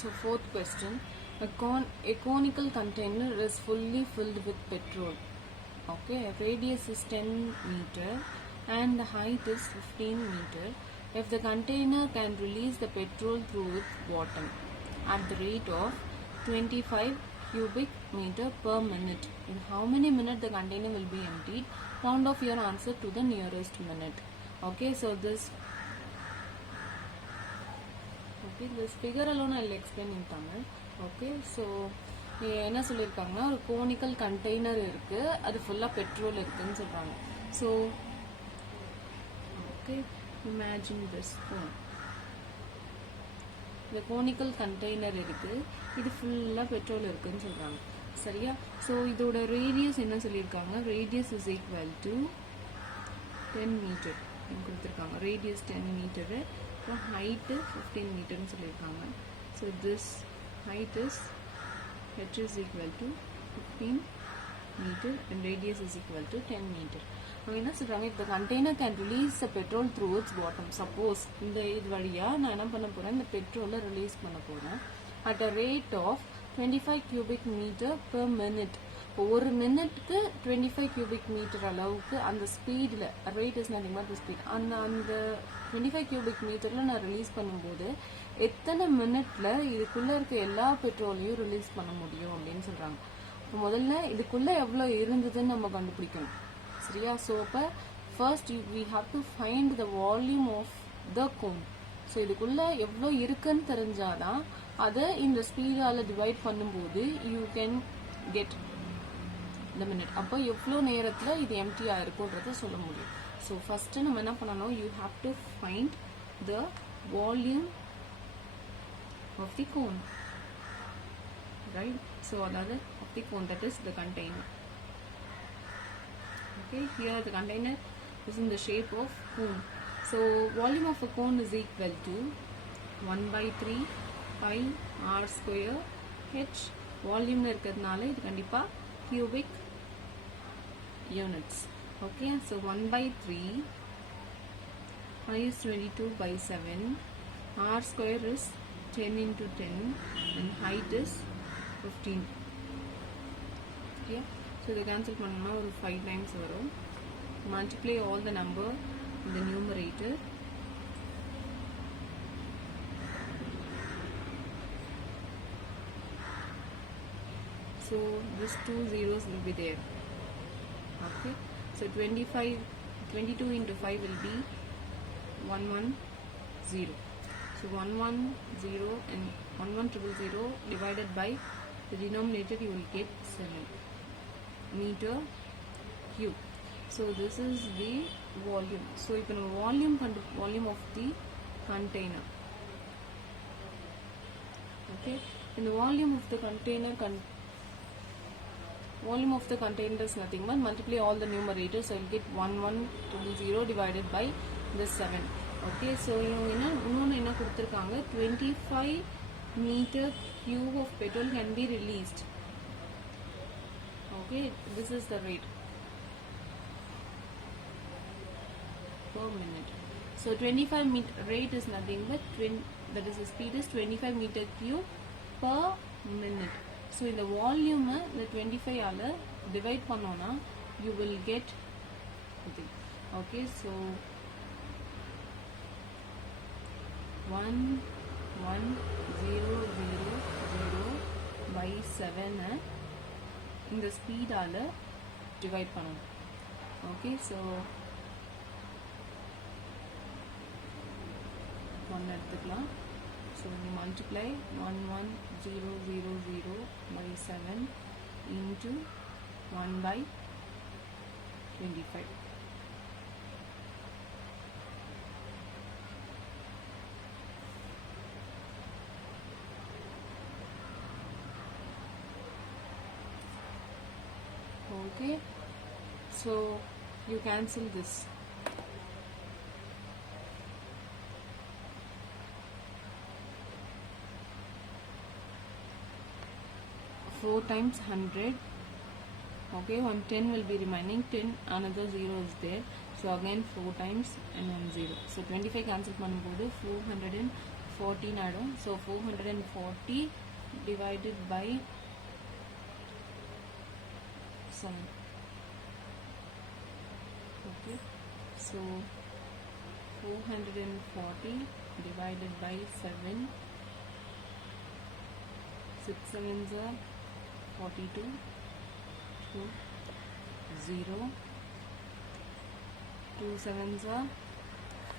So fourth question, a conical container is fully filled with petrol. Okay, radius is 10 meter and the height is 15 meter. If the container can release the petrol through its bottom at the rate of 25 cubic meter per minute, in how many minutes the container will be emptied? Round off your answer to the nearest minute. Okay, so this figure alone I will explain in Tamil. Okay, so என்ன சொல்லியிருக்காங்கன்னா ஒரு conical container இருக்கு, அது ஃபுல்லா petrol இருக்குன்னு சொல்றாங்க. So okay, imagine this cone. இந்த conical container இருக்கு, இது ஃபுல்லா பெட்ரோல் இருக்குன்னு சொல்றாங்க. சரியா? ஸோ இதோட ரேடியஸ் என்ன சொல்லியிருக்காங்க? Radius is equal to 10 metre கொடுத்துருக்காங்க. ரேடியஸ் 10 மீட்டரு, அப்புறம் ஹைட்டு 15 மீட்டர்னு சொல்லியிருக்காங்க. So this height is h is equal to 15 meter and radius is equal to 10 meter. அவங்க என்ன சொல்றாங்க? if the container can release the petrol through its bottom, suppose இந்த இது வழியா நான் என்ன பண்ண போறேன், இந்த பெட்ரோலை ரிலீஸ் பண்ண போறேன் at a rate of 25 cubic meter per minute. ஒரு மினிட்க்கு 25 cubic meter அளவுக்கு அந்த ஸ்பீடில், rate is nothing but the speed, அந்த 25 cubic மீட்டரில் நான் ரிலீஸ் பண்ணும்போது எத்தனை மினிட்ல இதுக்குள்ள இருக்க எல்லா பெட்ரோலையும் ரிலீஸ் பண்ண முடியும் அப்படின்னு சொல்றாங்க. முதல்ல இதுக்குள்ள எவ்வளோ இருந்ததுன்னு நம்ம கண்டுபிடிக்கணும். சரியா? ஸோ அப்போ first we have to find the volume of the cone. So இதுக்குள்ள எவ்வளோ இருக்குன்னு தெரிஞ்சாதான் அதை இந்த ஸ்பீடால டிவைட் பண்ணும்போது you can get the minute. அப்போ எவ்வளோ நேரத்தில் இது எம்டி ஆயிருக்கும்ன்றத சொல்ல முடியும். ஸோ ஃபர்ஸ்ட் நம்ம என்ன பண்ணணும்? you have to find the volume of the cone, right? So another of the cone, that is the container. Okay, here the container is in the shape of cone. So volume of a cone is equal to 1/3 pi r square h. volume இருக்கிறதுனால இது கண்டிப்பா cubic units. Okay, so 1/3 pi is 22/7, r square is 10 into 10 and height is 15. Okay, so they cancel பண்ணா ஒரு 5 times வரும். Multiply all the number in the numerator. So these two zeros will be there. Okay, so 22 into 5 will be 110. So 110 and 11000 divided by the denominator, you will get 7 meter cube. So this is the volume. So if the volume of the container. Okay, in the volume of the container, volume of the container is nothing but multiply all the numerators, so you'll get 110 divided by the 7. Okay, so இன்னொன்று என்ன கொடுத்துருக்காங்க? 25 meter cube of petrol can be released. Okay, this is the rate per minute. So 25 meter rate is nothing but that is the speed is 25 meter cube per minute. So in the volume the 25 ஆல divide பண்ணோம்னா you will get nothing. Okay, so 11000 by 7 இந்த ஸ்பீட் ஆல டிவைட் பண்ணணும். Okay, so 1 எடுத்துக்கலாம். So you multiply 11000 by 7 into 1 by 25. Okay, so you cancel this. 4 times 100. Okay, 110 will be remaining, 10 another 0 is there, so again 4 times and 1 0. So 25 cancel பண்ணும்போது 450 14 ஆயிடும். So 440 divided by 7. Okay, so 440 divided by 7. 6 sevens are 42. 2 0. 2 sevens are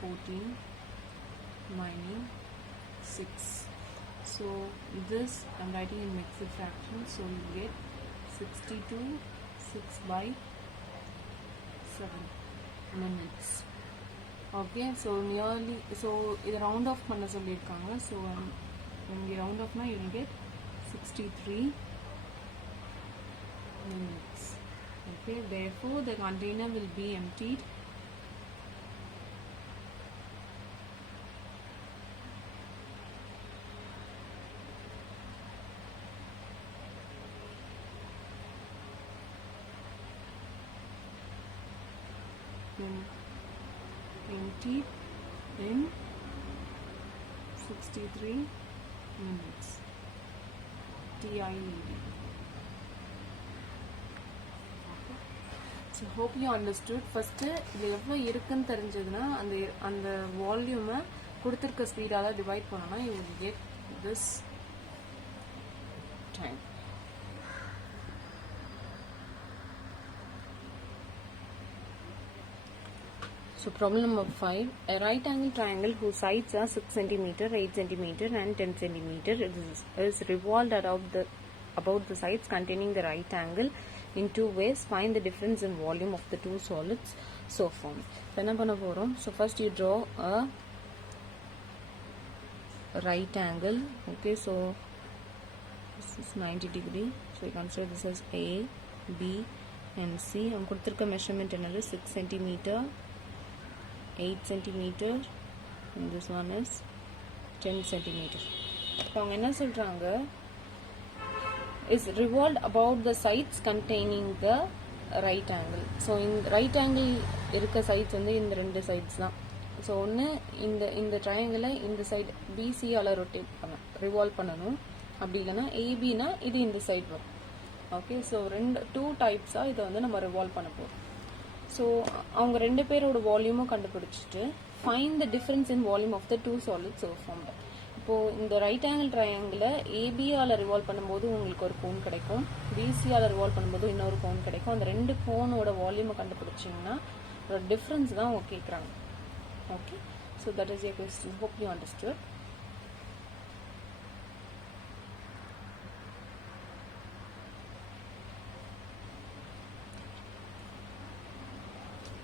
14. Minus 6. So this I'm writing in mixed fraction. So you get 62 6 by 7 minutes. Okay, so nearly, so இது round off பண்ண சொல்லிருக்காங்க. So when we round off now you will get 63 minutes. Okay, therefore the container will be emptied emptied in 63 minutes. TIED. Okay. So hope you understood. First இது எவ்வளோ இருக்குன்னு தெரிஞ்சதுன்னா அந்த வால்யூமை கொடுத்துருக்க ஸ்பீடால் டிவைட் பண்ணோன்னா you will get this time. So problem number 5, a right angle triangle whose sides are 6 cm, 8 cm and 10 cm is revolved about the sides containing the right angle in two ways. Find the difference in volume of the two solids so formed. So first you draw a right angle. Okay, so this is 90 degree. So you consider this as A, B and C. I'm going to measurement another 6 cm, 8 centimeter, and this one is 10 centimeter. அவங்க என்ன சொல்றாங்க is revolved about the sides containing the right angle. So in right angle இருக்க sides வந்து இந்த ரெண்டு sides தான். So ஒன்று இந்த triangle இந்த side BC ஆல rotate revolve பண்ணணும். அப்படி இல்லைன்னா ABனா இது இந்த side வரும். Okay, so two types இதை வந்து நம்ம revolve பண்ண போறோம். ஸோ அவங்க ரெண்டு பேரோட வால்யூமும் கண்டுபிடிச்சிட்டு find the difference in volume of the two solids formed. இப்போது இந்த ரைட் ஆங்கிள் ட்ரையாங்கிளை ஏபியால் ரிவால்வ் பண்ணும்போது உங்களுக்கு ஒரு கோன் கிடைக்கும், பிசியால் ரிவால்வ் பண்ணும்போது இன்னொரு கோன் கிடைக்கும். அந்த ரெண்டு கோனோட வால்யூமை கண்டுபிடிச்சிங்கன்னா ஒரு டிஃப்ரென்ஸ் தான் அவங்க கேட்குறாங்க. Okay, so that is a question. Hope you understood.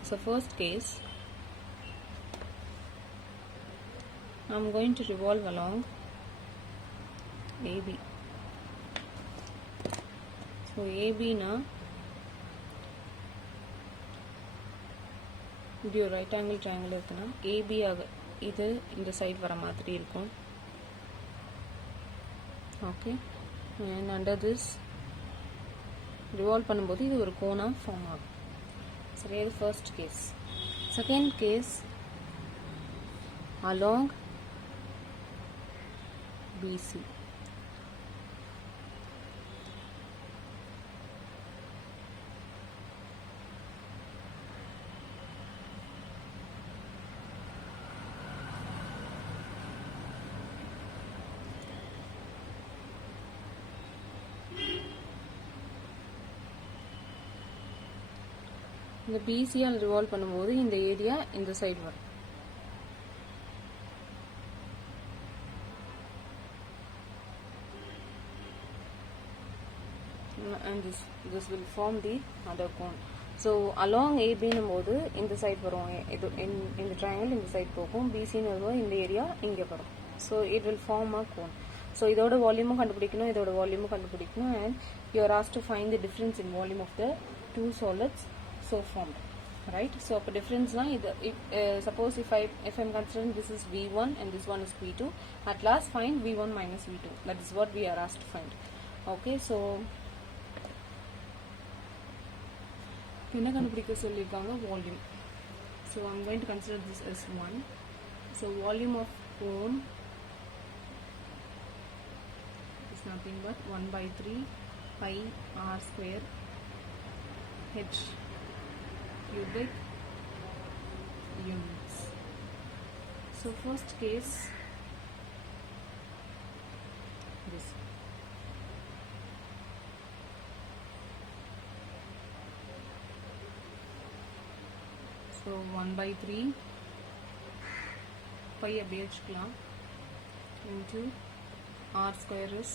So first case, I am going to revolve along AB. So AB na இது ஒரு ரைட் ஆங்கிள் ட்ரையாங்கிள் இருக்குன்னா AB இது இந்த சைடு வர மாதிரி இருக்கும். Okay, and under this revolve பண்ணும்போது இது ஒரு கோனா ஃபார்ம் ஆகும். So here is the first case. Second case, along BC. இந்த பிசியால் ரிவால்வ் பண்ணும்போது இந்த ஏரியா இந்த சைடு வரும். And this will form the other cone. So along AB போது இந்த சைடு வரும், இது இந்த ட்ரையாங்கிள் இந்த சைடு போகும், பிசின்னு வரும்போது இந்த ஏரியா இங்கே வரும். So it will form a cone. So இதோட வால்யூமும் கண்டுபிடிக்கணும், இதோட வால்யூமும் கண்டுபிடிக்கணும். And you are asked to find the difference in volume of the two solids so formed, right? So for difference na suppose if I'm considering this is V1 and this one is V2, at last find V1 minus V2. That is what we are asked to find. Okay, so என்ன கண்டுபிடிக்க சொல்லிருக்காங்க, volume. So I'm going to consider this as 1. So volume of cone nothing but 1 by 3 pi r square h cubic units. So first case, this. So 1 by 3 pi அப்படியே வச்சுக்கலாம் into r square is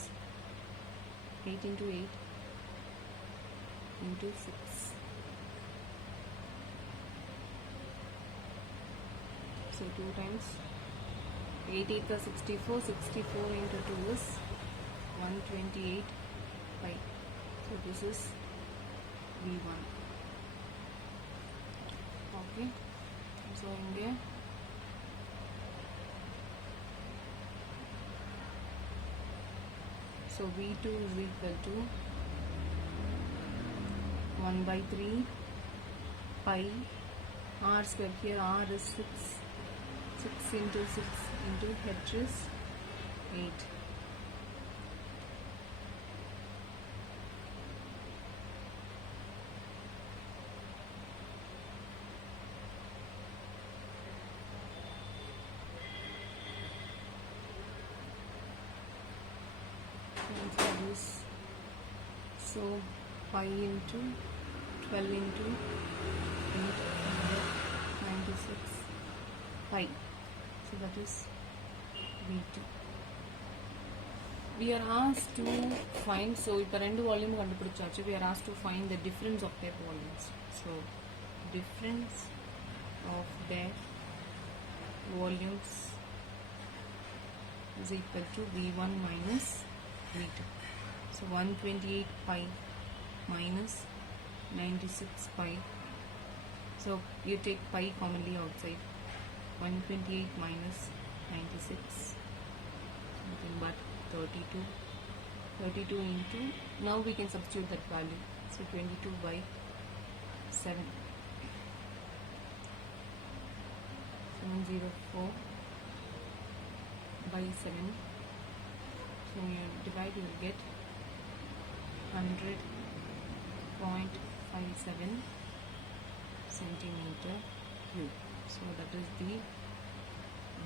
8 into 8 into 6. So 2 times 8 8 is 64, 64 into 2 is 128 pi. So this is V1. Okay, so here so V2 is equal to 1 by 3 pi r square. Here r is 6, 6 into 6 into h is 8. This. So pi into 12 into 896 pi. So that is V2. We are asked to find, so if rendu volume kandupidichachu, we are asked to find the difference of their volumes. So difference of their volumes is equal to V1 minus V2. So 128 pi minus 96 pi. So you take pi commonly outside. 128 minus 96, nothing but 32. 32 into, now we can substitute that value. So 22 by 7. 704 by 7. So you divide, you will get 100.57 centimeter cube. So that is the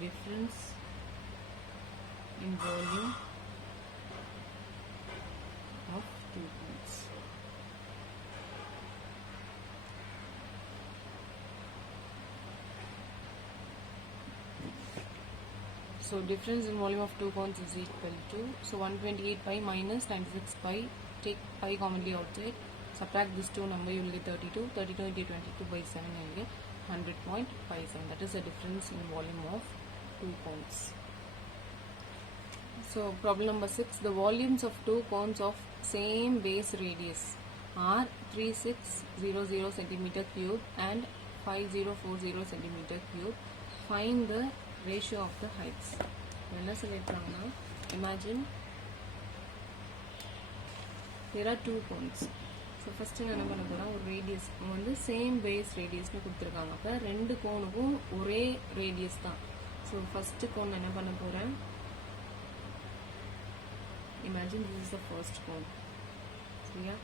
difference in volume of 2 cones. So difference in volume of 2 cones is equal to, so 128 pi minus 96 pi, take pi commonly outside, subtract this 2 number, you will get 32, 32 into 22 by 7, you will get 100.57. That is the difference in volume of 2 cones. So problem number 6, the volumes of 2 cones of same base radius are 3600 centimeter cube and 5040 centimeter cube. Find the ratio of the heights. என்ன சொல்லிருக்காங்கன்னா, imagine there are 2 cones. So first என்ன பண்ண போறோம், ஒரு ரேடியஸ் வந்து same base ரேடியஸ்னு கொடுத்துருக்காங்க. அப்போ 2 கோனுக்கும் ஒரே ரேடியஸ் தான். ஸோ ஃபர்ஸ்ட் கோன் என்ன பண்ண போறேன், imagine this is the first cone. சரியா,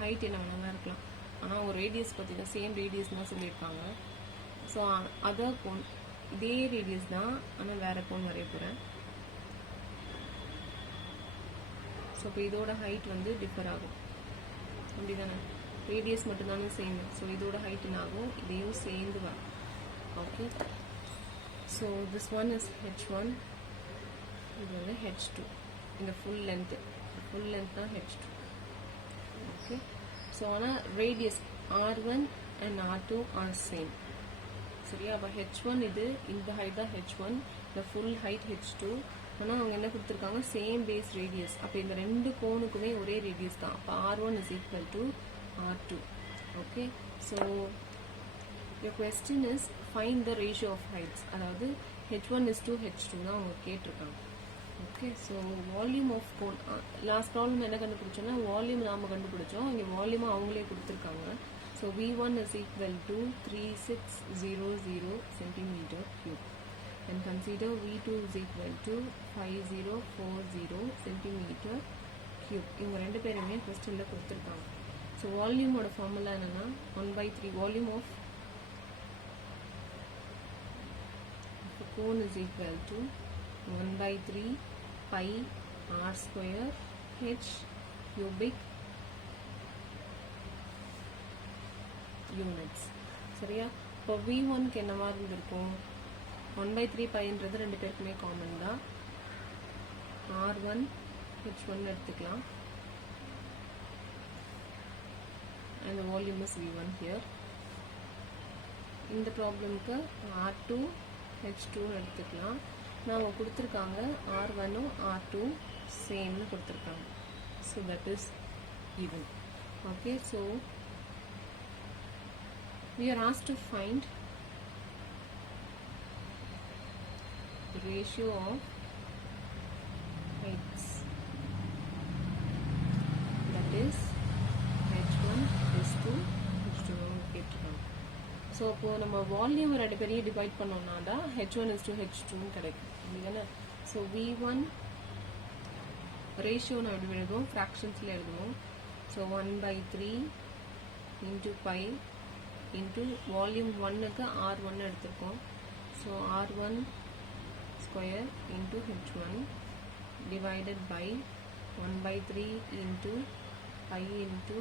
ஹைட் என்ன வேணா இருக்கலாம், ஆனால் ஒரு ரேடியஸ் பார்த்தீங்கன்னா சேம் ரேடியஸ் தான் சொல்லியிருக்காங்க. ஸோ அதர் கோன் இதே ரேடியஸ் தான், ஆனால் வேற கோன் வரைய போகிறேன். ஸோ இப்போ இதோட ஹைட் வந்து டிஃபர் ஆகும், அப்படி தானே, ரேடியஸ் மட்டும்தானே சேம். ஸோ இதோட ஹைட் என்ன ஆகும், இதையும் சேர்ந்து வரும். Okay, so this one is H1, இது வந்து H2. இந்த ஃபுல் லென்த் தான் H2. ஓகே, ஸோ ஆனால் radius R1 and R2 R same. சரியா, அப்போ H1 இது, இந்த ஹைட் தான் H1, இந்த ஃபுல் ஹைட் H2. ஆனால் அவங்க என்ன கொடுத்துருக்காங்க, சேம் பேஸ் ரேடியஸ். அப்போ இந்த 2 கோனுக்குமே ஒரே ரேடியஸ் தான். அப்போ R1 is equal to R2. Okay, so your question is find the ratio of heights. அதாவது H1 is to H2 தான் அவங்க கேட்டிருக்காங்க. Okay, so volume of cone, last problem என்ன கண்டுபிடிச்சோன்னா வால்யூம் நாம் கண்டுபிடிச்சோம், இங்கே வால்யூமாக அவங்களே கொடுத்துருக்காங்க. So V1 is equal to 3600 centimeter cube. and consider V2 is equal to 5040 centimeter cube. இவங்க ரெண்டு பேருமே கொஸ்டின்ல கொடுத்துருக்காங்க. ஸோ வால்யூமோட ஃபார்முலா என்னன்னா 1/3 volume of cone is equal to 1/3 pi r square h cubic units. சரியா? இப்போ V1க்கு என்னவா இருந்திருக்கும்? 1/3 பைன்றது ரெண்டு பேருக்குமே காமன் தான். R1 H1 எடுத்துக்கலாம். And the volume is V1 here. இந்த ப்ராப்ளம்க்கு R2 H2 எடுத்துக்கலாம். நான் கொடுத்துருக்காங்க R1 R2 சேம்னு கொடுத்துருக்காங்க. So that is even. Okay, so we are asked to find the ratio of heights, that is H1 is to H2 கேட்டிருக்காங்க. ஸோ அப்போது நம்ம வால்யூம் ரெண்டு பேரையும் டிவைட் பண்ணோம்னா தான் H1 is to H2 கிடைக்கும் இல்லைன்னா. ஸோ V1 ரேஷியோ நான் எப்படி எழுதுவோம்? ஃப்ராக்ஷன்ஸில் எழுதுவோம். So 1/3 into pi into volume 1க்கு R1 எடுத்திருக்கோம். So R1 square into H1 divided by 1/3 into pi into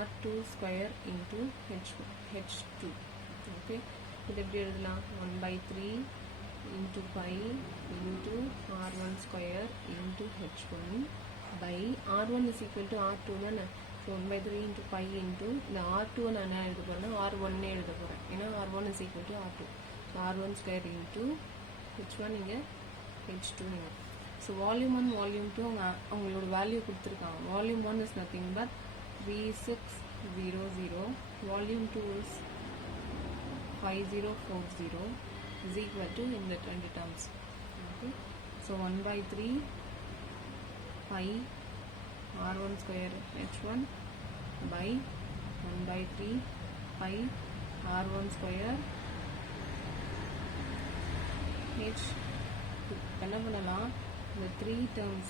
R2 square into H2. Okay, இது எப்படி எழுதலாம்? 1/3 into pi into R1 square into H1 by R1 is equal to R2 தானே. ஸோ 1/3 into pi into இந்த R2 நான் என்ன எழுத போறேன்னா R1 எழுத போகிறேன். ஏன்னா R1 is equal to R2. So R1 square into H1 இங்கே H2 இங்கே. ஸோ வால்யூம் 1 வால்யூம் 2 அவங்களோட வேல்யூ கொடுத்துருக்காங்க. வால்யூம் 1 is nothing but V600, volume 2 is 5040 is equal to in the 20 terms. Okay, so 1/3 pi R1 square H1 by 1/3 pi R1 square H2. என்ன பண்ணலாம்? இந்த 3 terms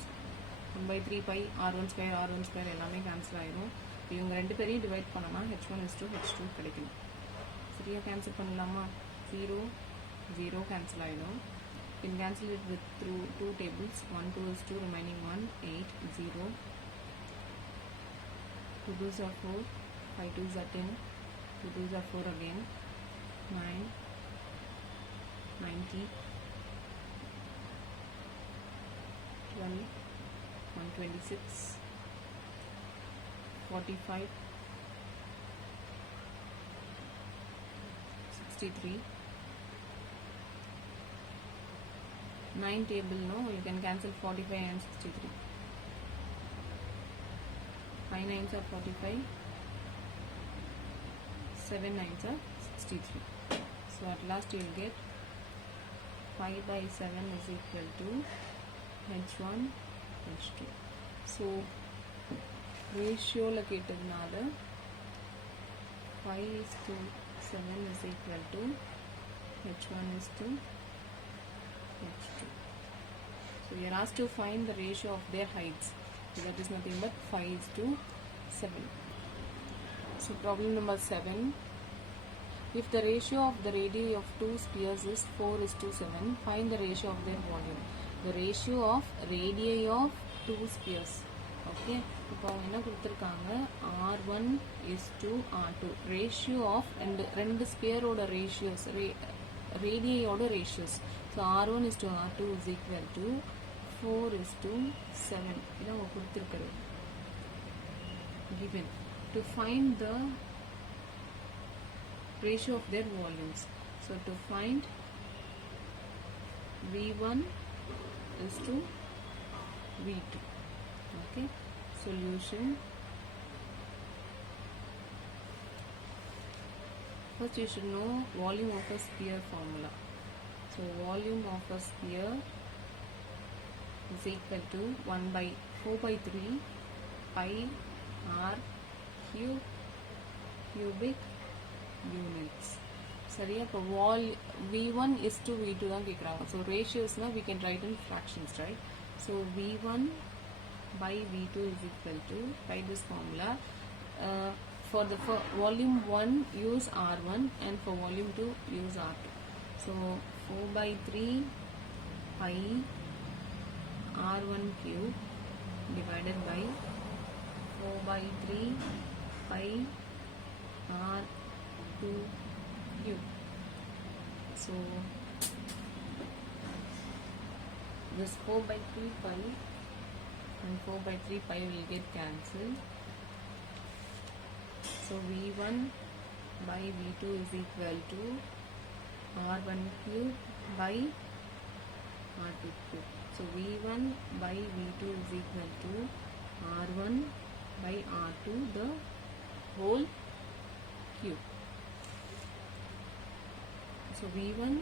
1/3 pi R1 square எல்லாமே கேன்சல் ஆயிரும். இவங்க ரெண்டு பேரையும் டிவைட் பண்ணோம்னா H1 is to H2 கிடைக்கணும். சரியா? கேன்சல் பண்ணலாமா? 0 0 கேன்சல் ஆயிடும். You can cancel it with through two tables. 1 2 is 2, remaining 1 8 0. 2 2s are 4, 5 2s are 10, 2 2s are 4 again, 9 90 12 126 45 63. 9 table, no, you can cancel 45 and 63. 5 9s are 45, 7 9s are 63. So at last you will get 5/7 is equal to H1 H2. So ratio கேட்டதுனால 5:7 is equal to H1 is to H2. So you are asked to find the ratio of their heights. So that is nothing but 5:7. So problem number 7. If the ratio of the radii of two spheres is 4:7, find the ratio of their volume. The ratio of radii of two spheres. Okay, இப்போ அவங்க என்ன கொடுத்துருக்காங்க? R1 is to R2. Ratio of ரெண்டு ஸ்பியரோட ratios, ரேடியோட ratios. So R1 is to R2 is equal to 4:7. இதான் அவங்க கொடுத்துருக்கிறது. Given to find the ratio of their volumes. So to find V1 is to V2. Okay, solution. First you should know volume of a sphere formula. So volume of a sphere is equal to 4/3 pi r cubic units. சரியா? இப்போ V1 is to V2 தான் கேட்குறாங்க. So ரேஷியோஸ்னால் we can write in fractions, right? So V1 by V2 is equal to, by this formula, for volume 1 use R1 and for volume 2 use R2. So 4 by 3 pi R1 cube divided by 4 by 3 pi R2 cube. So this 4 by 3 pi and 4 by 3 pi will get cancelled. So V1 by V2 is equal to R1 cube by R2 cube. So V1 by V2 is equal to R1 by R2 the whole cube. So V1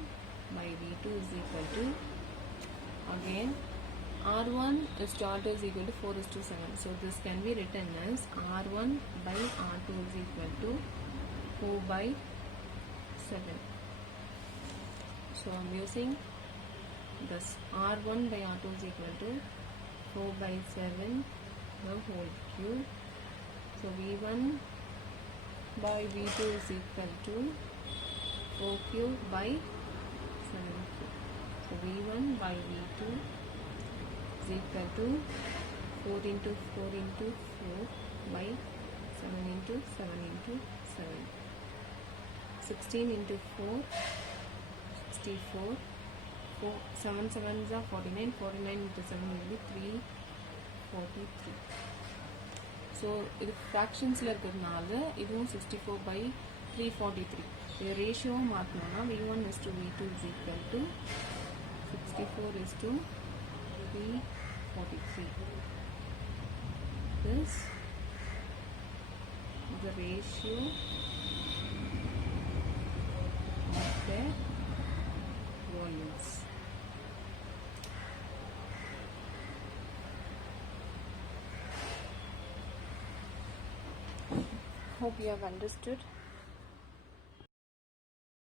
by V2 is equal to, again R1 is to R2 is equal to 4:7. So this can be written as R1 by R2 is equal to 4 by 7. So I'm using this R1 by R2 is equal to 4 by 7 the whole cube. So V1 by V2 is equal to 4 cube by 7 cube. So V1 by V2 is equal to 4 into 4 into 4 by 7 into 7 into 7. 16 into 4, 64. 7 7s are 49. 49 into 7 will be 343. So இது ஃப்ராக்ஷன்ஸில் இருக்கிறதுனால இதுவும் 64 by 343. The ratio மாற்றினோம்னா V1 is to V2 is equal to 64 is to 343. This is the ratio of their volumes. Hope you have understood.